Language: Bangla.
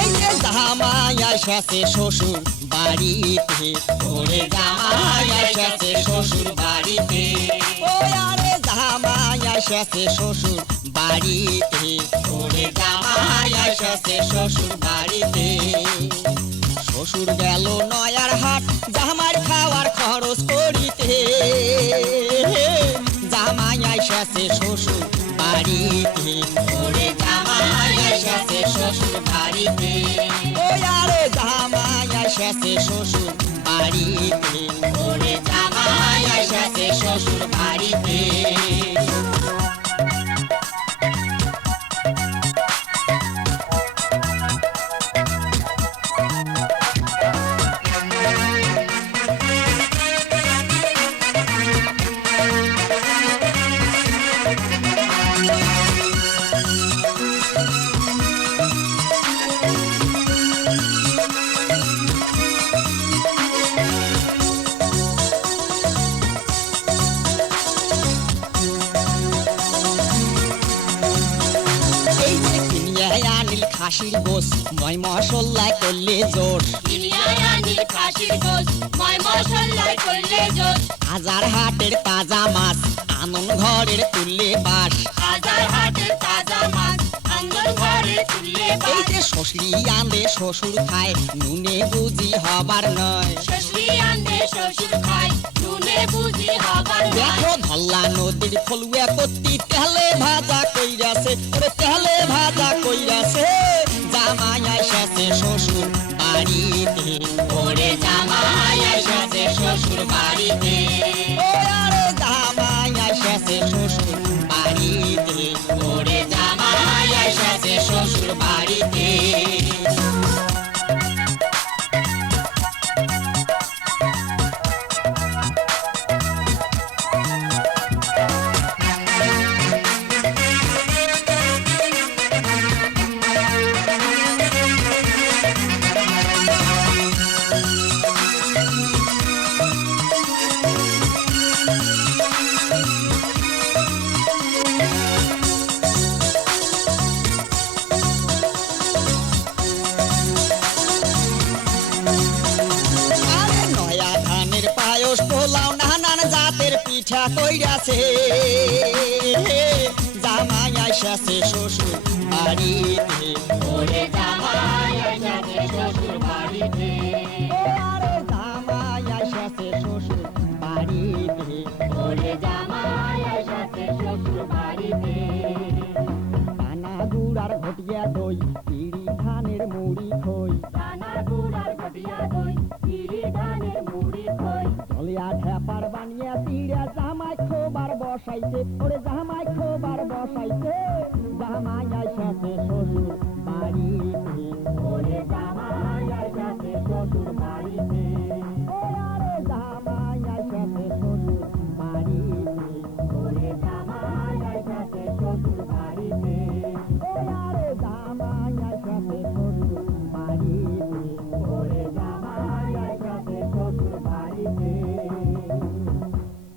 এই যে জামাই আইসাছে শ্বশুর বাড়িতে, ওরে জামাই আইসাছে শ্বশুর বাড়িতে, ও আরে জামাই আইসাছে শ্বশুর বাড়িতে, ওরে জামাই আইসাছে শ্বশুর বাড়িতে। শ্বশুর গেল নয়ার হাট জামাই খাওয়ার খরচ করিতে, জামাই আইসাছে শ্বশুর বাড়িতে, ওরে জামাই আইসাছে শ্বশুর বাড়িতে, ও আরে জামাই আইসাছে শ্বশুর বাড়িতে, ওরে জামাই আইসাছে শ্বশুর বাড়িতে। খাসির গোস ময় মশলায় করলে জোর, হাজার হাটের তাজা মাছ আনন্দ ঘরের তুললে বাস, এই যে শ্বশুরি আনবে শ্বশুর খায় নুনে বুঝি হবার নয়, দেখো ধল্লা নদীর ফলুয়া কত্তি তেলে ভাজা কইরাছে, ওরে তেলে ভাজা কইরাছে, জামাই আইসাছে শ্বশুর বাড়িতে, ওরে জামাই আইসাছে শ্বশুর বাড়িতে, ও আরে জামাই আইসাছে শ্বশুর বাড়িতে, ওরে জামাই আইসাছে শ্বশুর বাড়িতে। পোলাও নানান জাতের পিঠা কইরাছে, জামাই আইসাছে শ্বশুর বাড়িতে, ওরে জামাই আইসাছে শ্বশুর বাড়িতে, ও আরে জামাই আইসাছে শ্বশুর বাড়িতে, ওরে জামাই আইসাছে শ্বশুর বাড়িতে। কানা গুড়ার ঘটিয়া দই পিড়ি ধানের মুড়ি খই, কানা গুড়ার ঘটিয়া দই পিড়ি ধানের মুড়ি খই, চলিয়া ঠেপার বানিয়া তিরা জামাই খোবার বসাইছে, ওরে